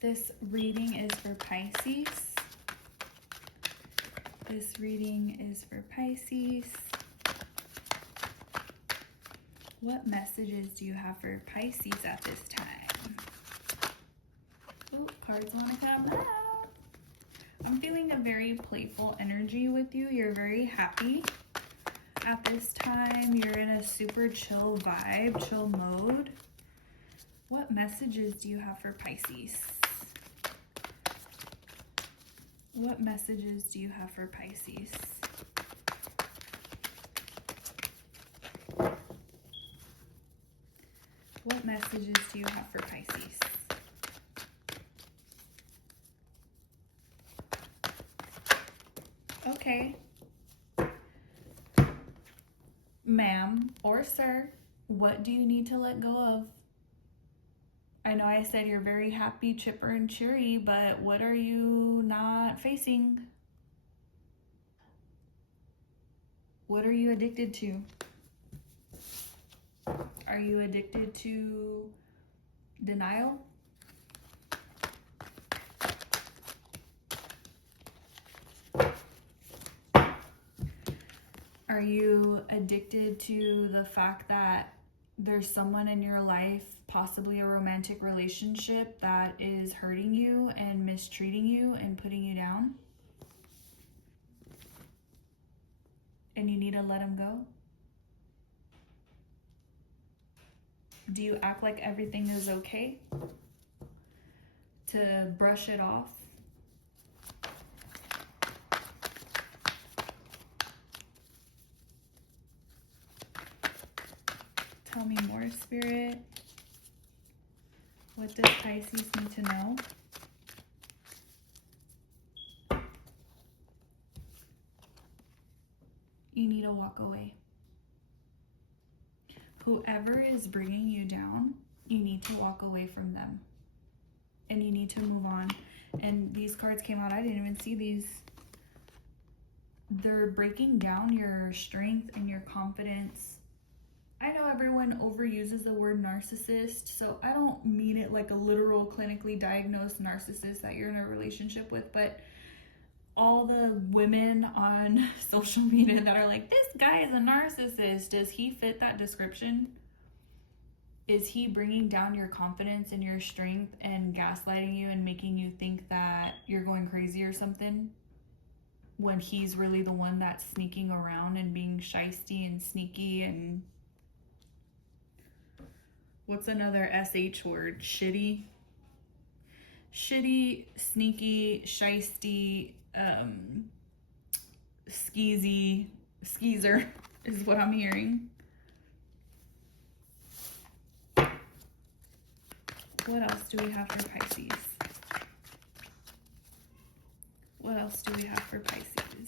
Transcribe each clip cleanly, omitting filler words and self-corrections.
This reading is for Pisces. This reading is for Pisces. What messages do you have for Pisces at this time? Oh, cards want to come out. I'm feeling a very playful energy with you. You're very happy at this time. You're in a super chill vibe, chill mode. What messages do you have for Pisces? What messages do you have for Pisces? What messages do you have for Pisces? Okay. Ma'am or sir, what do you need to let go of? I know I said you're very happy, chipper, and cheery, but what are you not facing? What are you addicted to? Are you addicted to denial? Are you addicted to the fact that there's someone in your life, possibly a romantic relationship, that is hurting you and mistreating you and putting you down? And you need to let them go? Do you act like everything is okay to brush it off? Tell me more, Spirit. What does Pisces need to know? You need to walk away. Whoever is bringing you down, you need to walk away from them. And you need to move on. And these cards came out. I didn't even see these. They're breaking down your strength and your confidence. I know everyone overuses the word narcissist, so I don't mean it like a literal clinically diagnosed narcissist that you're in a relationship with, but all the women on social media that are like, this guy is a narcissist, does he fit that description? Is he bringing down your confidence and your strength and gaslighting you and making you think that you're going crazy or something, when he's really the one that's sneaking around and being shysty and sneaky and... what's another SH word? Shitty, sneaky, shysty, skeezer is what I'm hearing. What else do we have for Pisces? What else do we have for Pisces?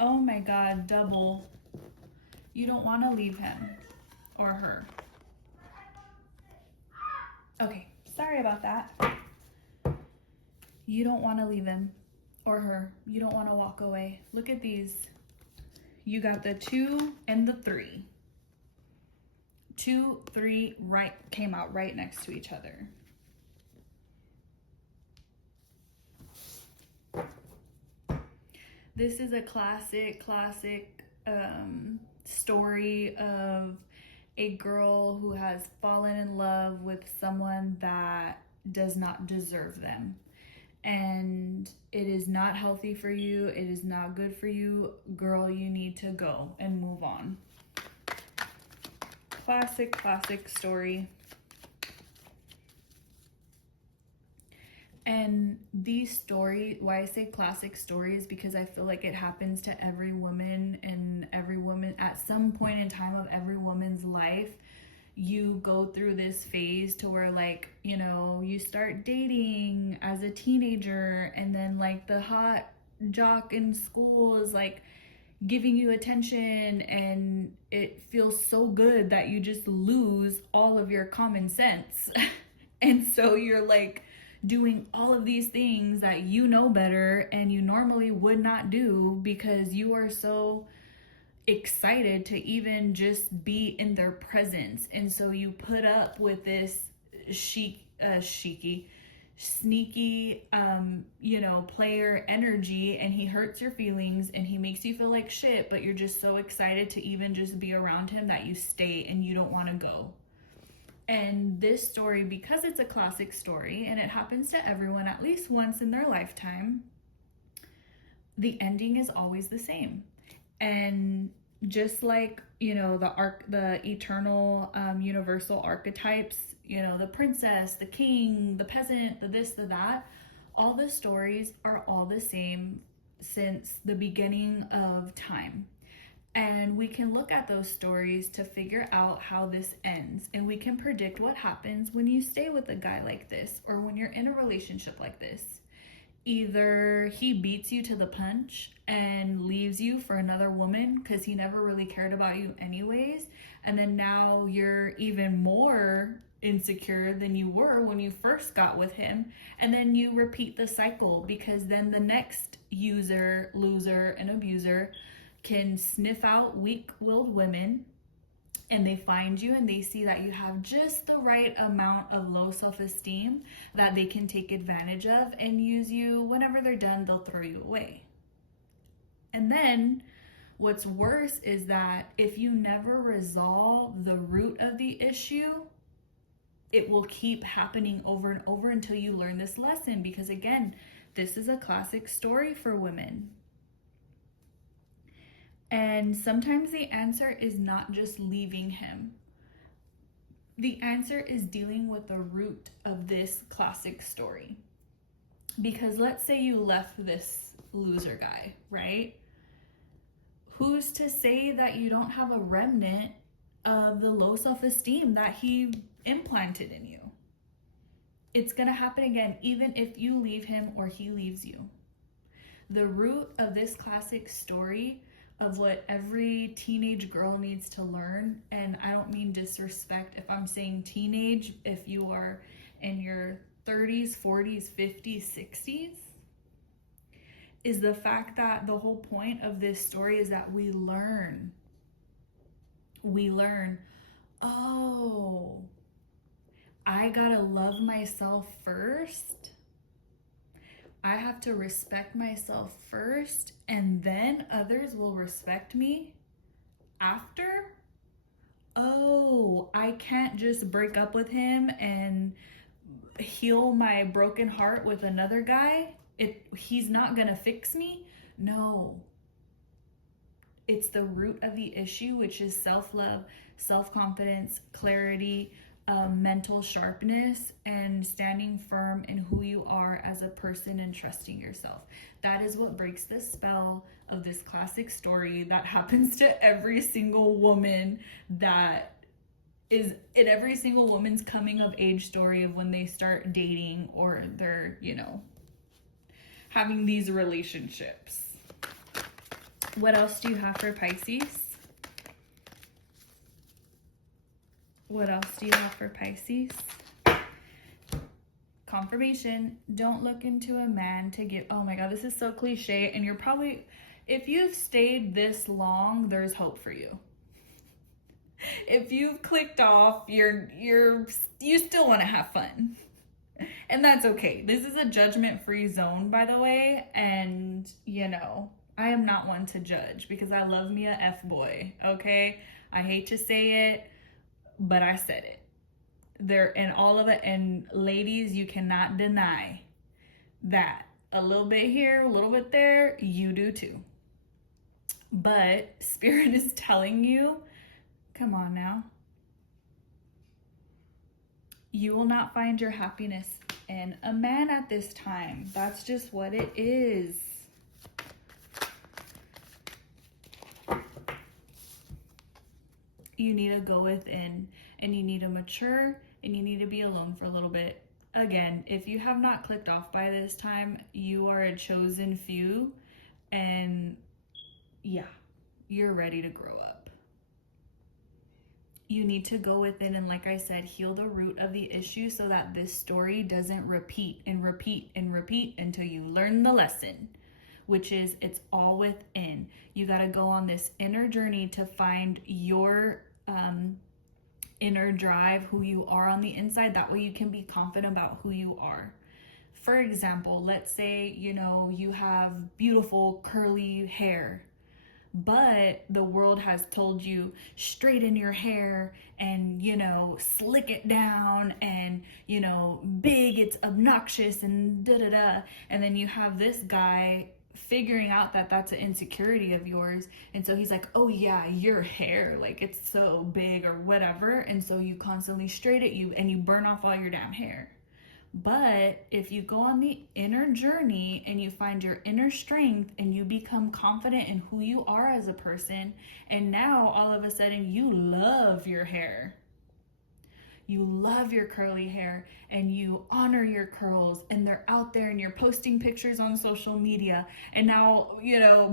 Oh my God, double. You don't want to leave him or her. Okay, sorry about that. You don't want to leave him or her. You don't want to walk away. Look at these. You got the 2 and the 3. 2, 3 right came out right next to each other. This is a classic story of a girl who has fallen in love with someone that does not deserve them. And it is not healthy for you. It is not good for you. Girl, you need to go and move on. Classic story. And these stories, why I say classic stories, because I feel like it happens to every woman, and every woman at some point in time of every woman's life, you go through this phase to where, like, you know, you start dating as a teenager, and then like the hot jock in school is like giving you attention, and it feels so good that you just lose all of your common sense. And so you're like doing all of these things that you know better and you normally would not do because you are so excited to even just be in their presence. And so you put up with this sneaky, player energy, and he hurts your feelings and he makes you feel like shit, but you're just so excited to even just be around him that you stay and you don't want to go. And this story, because it's a classic story and it happens to everyone at least once in their lifetime, the ending is always the same. And just like, the eternal, universal archetypes, the princess, the king, the peasant, the this, the that, all the stories are all the same since the beginning of time. And we can look at those stories to figure out how this ends. And we can predict what happens when you stay with a guy like this, or when you're in a relationship like this. Either he beats you to the punch and leaves you for another woman because he never really cared about you anyways. And then now you're even more insecure than you were when you first got with him. And then you repeat the cycle, because then the next user, loser, and abuser can sniff out weak-willed women, and they find you and they see that you have just the right amount of low self-esteem that they can take advantage of and use you. Whenever they're done, they'll throw you away. And then what's worse is that if you never resolve the root of the issue, it will keep happening over and over until you learn this lesson. Because again, this is a classic story for women. And sometimes the answer is not just leaving him. The answer is dealing with the root of this classic story. Because let's say you left this loser guy, right? Who's to say that you don't have a remnant of the low self-esteem that he implanted in you? It's going to happen again, even if you leave him or he leaves you. The root of this classic story of what every teenage girl needs to learn, and I don't mean disrespect if I'm saying teenage, if you are in your 30s, 40s, 50s, 60s, is the fact that the whole point of this story is that we learn, oh, I gotta love myself first. I have to respect myself first, and then others will respect me after. Oh, I can't just break up with him and heal my broken heart with another guy. He's not gonna fix me. No. It's the root of the issue, which is self-love, self-confidence, clarity, mental sharpness, and standing firm in who you are as a person and trusting yourself. That is what breaks the spell of this classic story that happens to every single woman, that is in every single woman's coming of age story of when they start dating or they're, having these relationships. What else do you have for Pisces? What else do you have for Pisces? Confirmation. Don't look into a man to get... Oh my God, this is so cliche. And you're probably... If you've stayed this long, there's hope for you. If you've clicked off, you still want to have fun. And that's okay. This is a judgment-free zone, by the way. And, I am not one to judge because I love me a F-boy, okay? I hate to say it, but I said it. There, and all of it, and ladies, you cannot deny that a little bit here, a little bit there, you do too. But Spirit is telling you, come on now. You will not find your happiness in a man at this time. That's just what it is. You need to go within, and you need to mature, and you need to be alone for a little bit. Again, if you have not clicked off by this time, you are a chosen few, and yeah, you're ready to grow up. You need to go within and, like I said, heal the root of the issue so that this story doesn't repeat and repeat and repeat until you learn the lesson. which is it's all within. You got to go on this inner journey to find your inner drive, who you are on the inside. That way you can be confident about who you are. For example, let's say, you have beautiful curly hair, but the world has told you straighten your hair and, slick it down and, big, it's obnoxious and da-da-da. And then you have this guy figuring out that that's an insecurity of yours. And so he's like, oh yeah, your hair, like it's so big or whatever. And so you constantly straighten it and you burn off all your damn hair. But if you go on the inner journey and you find your inner strength and you become confident in who you are as a person, and now all of a sudden you love your hair. You love your curly hair and you honor your curls, and they're out there and you're posting pictures on social media. And now,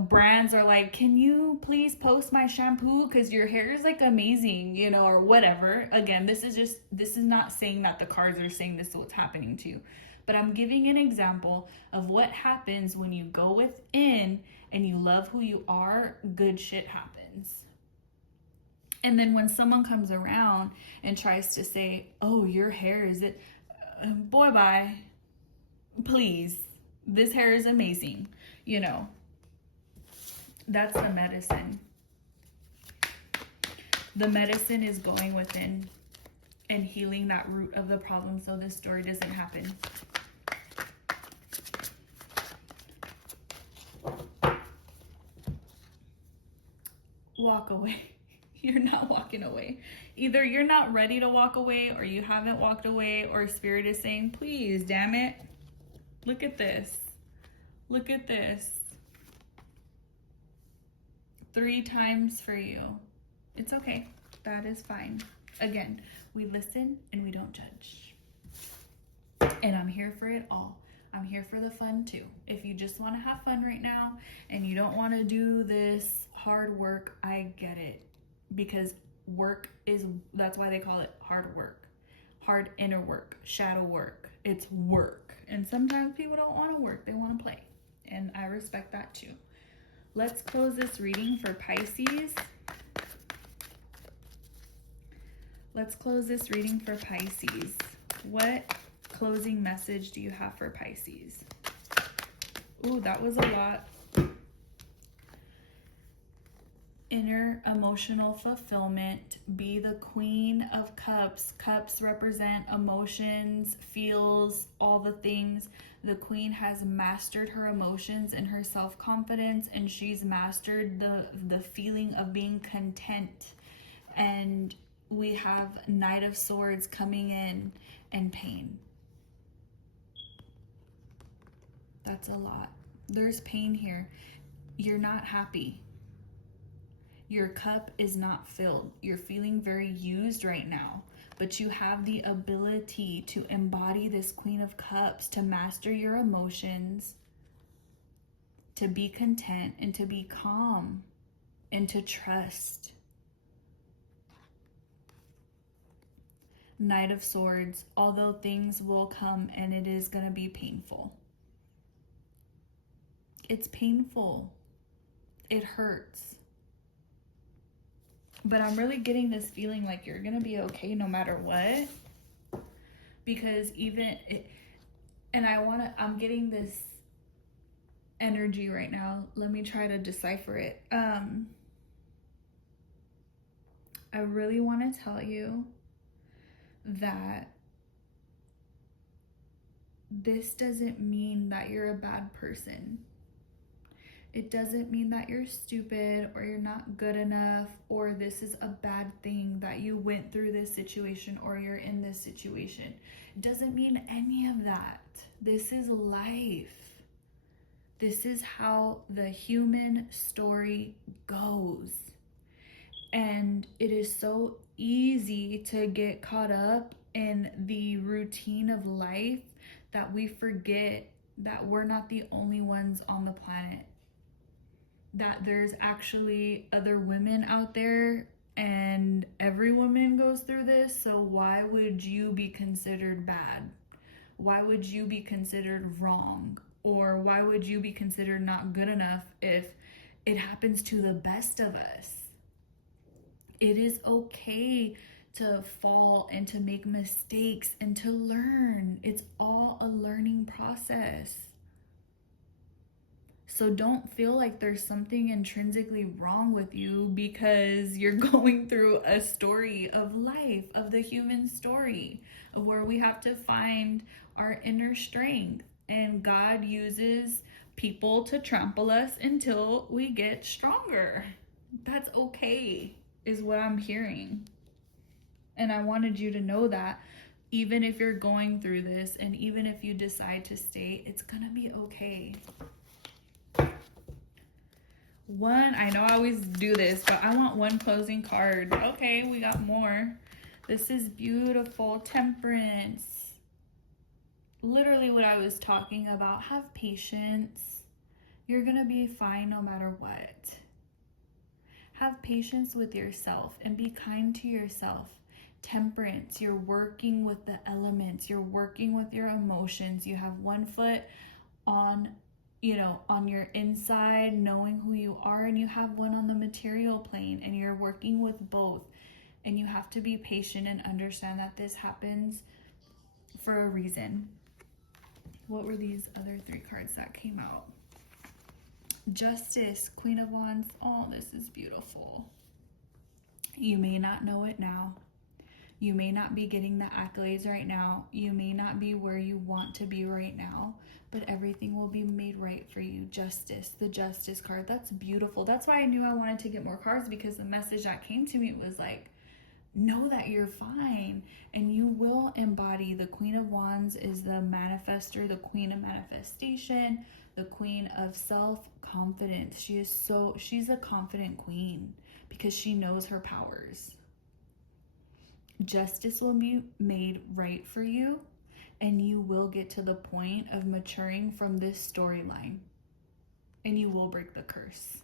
brands are like, can you please post my shampoo? Because your hair is like amazing, or whatever. Again, this is not saying that the cards are saying this is what's happening to you. But I'm giving an example of what happens when you go within and you love who you are. Good shit happens. And then when someone comes around and tries to say, oh, your hair is it, boy, bye, please, this hair is amazing. That's the medicine. The medicine is going within and healing that root of the problem so this story doesn't happen. Walk away. You're not walking away. Either you're not ready to walk away, or you haven't walked away, or Spirit is saying, please, damn it. Look at this. Look at this. 3 times for you. It's okay. That is fine. Again, we listen and we don't judge. And I'm here for it all. I'm here for the fun too. If you just want to have fun right now and you don't want to do this hard work, I get it. Because that's why they call it hard work. Hard inner work, shadow work. It's work. And sometimes people don't want to work, they want to play. And I respect that too. Let's close this reading for Pisces. Let's close this reading for Pisces. What closing message do you have for Pisces? Ooh, that was a lot. Inner emotional fulfillment. Be the Queen of Cups. Cups represent emotions, feels, all the things. The Queen has mastered her emotions and her self-confidence, and she's mastered the feeling of being content. And we have Knight of Swords coming in and pain. That's a lot. There's pain here. You're not happy. Your cup is not filled. You're feeling very used right now, but you have the ability to embody this Queen of Cups, to master your emotions, to be content and to be calm and to trust. Knight of Swords, although things will come and it is going to be painful. It's painful. It hurts. But I'm really getting this feeling like you're going to be okay no matter what. Because I'm getting this energy right now. Let me try to decipher it. I really want to tell you that this doesn't mean that you're a bad person. It doesn't mean that you're stupid or you're not good enough or this is a bad thing that you went through this situation or you're in this situation. It doesn't mean any of that. This is life. This is how the human story goes. And it is so easy to get caught up in the routine of life that we forget that we're not the only ones on the planet. That there's actually other women out there and every woman goes through this. So why would you be considered bad? Why would you be considered wrong? Or why would you be considered not good enough if it happens to the best of us? It is okay to fall and to make mistakes and to learn. It's all a learning process. So don't feel like there's something intrinsically wrong with you because you're going through a story of life, of the human story, of where we have to find our inner strength. And God uses people to trample us until we get stronger. That's okay, is what I'm hearing. And I wanted you to know that even if you're going through this and even if you decide to stay, it's gonna be okay. One, I know I always do this, but I want one closing card. Okay, we got more. This is beautiful. Temperance. Literally what I was talking about. Have patience. You're gonna be fine no matter what. Have patience with yourself and be kind to yourself. Temperance, you're working with the elements, you're working with your emotions. You have one foot on your inside, knowing who you are, and you have one on the material plane, and you're working with both. And you have to be patient and understand that this happens for a reason. What were these other three cards that came out? Justice, Queen of Wands. Oh, this is beautiful. You may not know it now. You may not be getting the accolades right now. You may not be where you want to be right now, but everything will be made right for you. Justice, the Justice card. That's beautiful. That's why I knew I wanted to get more cards, because the message that came to me was like, know that you're fine and you will embody. The Queen of Wands is the manifester, the queen of manifestation, the queen of self-confidence. She's a confident queen because she knows her powers. Justice will be made right for you, and you will get to the point of maturing from this storyline, and you will break the curse.